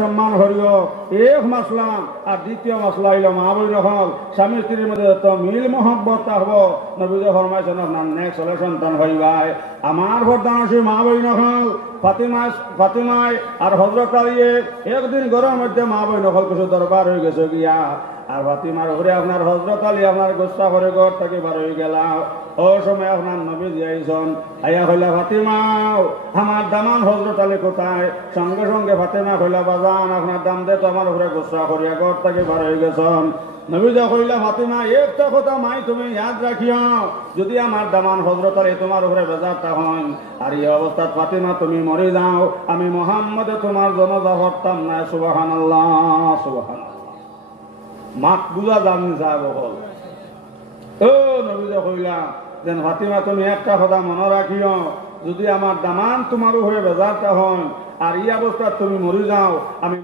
সম্মান করিও এক মাসলা। আর দ্বিতীয় মাসলা হইল মা বই হল স্বামী স্ত্রীর মধ্যে যত মিল মহব্বত থাকবো নবীজি ফরমাইছেন নেক্সট হলে সন্তান হইবাই। আমার ভরদান মা বই নহল ফাতিমায় আর হজরত আলিয়ে একদিন ঘরের মধ্যে মা বই নহল কিছু দরবার হয়ে গেছে গিয়া। আর ফাতিমার ঘরে আপনার হজরত আলী আপনার গোসা করে ঘর থেকে বার হয়ে গেল। ও সময় আপনার নবী দিয়েছেন আইয়া হইলা ফাতিমাও আমার দামান হজরত আলী কোথায়? সঙ্গে সঙ্গে ফাতিমা হইলা বাজান আপনার দাম দে তো আমার ঘরে গোসা করিয়া ঘর থেকে বার হয়ে গেছেন। নবী যা কইলা ফাতিমা একটা কথা মাই তুমি ইয়াদ রাখিও, যদি আমার দামান হজরত আলী তোমার ঘরে বেজারটা হন আর এই অবস্থাত ফাতিমা তুমি মরে যাও, আমি মুহাম্মদে তোমার জনাজা পড়তাম না। সুবহানাল্লাহ সুবহানাল্লাহ। মাত বুঝা জানি সাহেব হল ও নবী যা কইলা যেন ফাতিমা তুমি একটা কথা মনে রাখিও, যদি আমার দামান তোমার উপরে বেজারটা হন আর এই অবস্থা তুমি মরে যাও, আমি